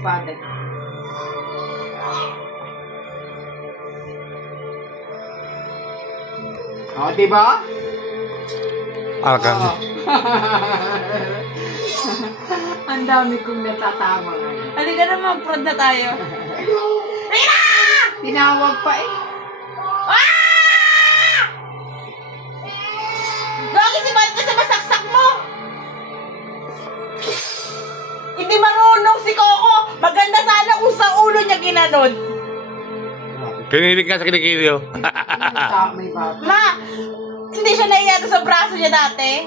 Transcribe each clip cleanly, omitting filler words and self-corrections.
espada. O, diba? Alkan. Oh. Ang dami kong natatama. Halika naman, prod na tayo. Tinawag pa eh. Gagi si Marita sa masaksak mo! Hindi marunong si Coco! Maganda sana kung sa ulo niya ginanod. Kinilig ka sa kilikili, oh. May bata. Ma! Hindi siya naiyato sa braso niya dati.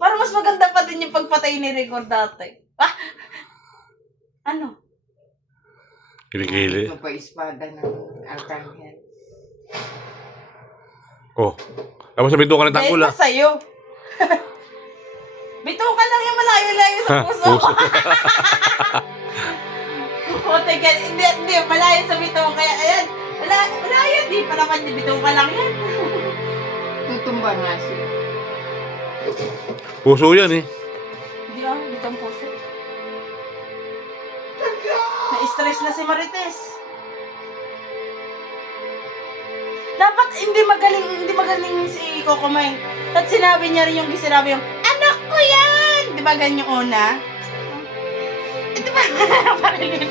Para mas maganda pa din yung pagpatay ni Record dati. Ah! Ano? Kilikili. Ito pa espada ng Arcangel. Oh. Tapos sa bito ka ng Dahil tangkula. pa sa'yo. Bito ka lang yung malayo-layo sa puso. O, teka, hindi, malayo sa bito. Kaya, ayan, malayo, di pa naman, bito ka lang yan. Tutumba nga siya. Puso yan, eh. Hindi bito ang puso. Na-stress na si Marites. Dapat hindi magaling si Coco May. At sinabi niya rin yung sinabi yung, anak ko yan! Di ba ganyan yung una? Di ba? Parang yun.